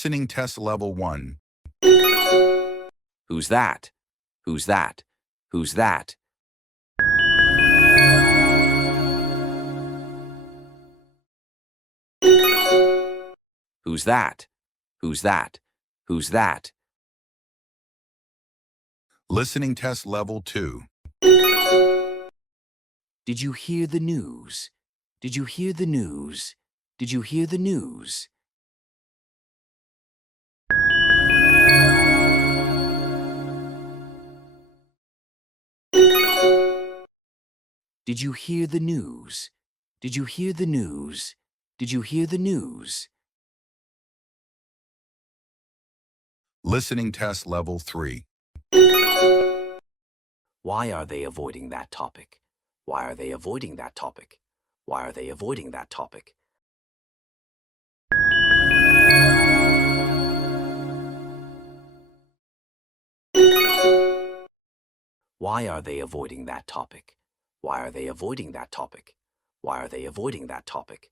Listening test level 1. Who's that? Who's that? Who's that? Who's that? Who's that? Who's that? Listening test level 2. Did you hear the news? Did you hear the news? Did you hear the news? Did you hear the news? Did you hear the news? Did you hear the news? Listening test level 3. Why are they avoiding that topic? Why are they avoiding that topic? Why are they avoiding that topic? Why are they avoiding that topic? Why are they avoiding that topic? Why are they avoiding that topic?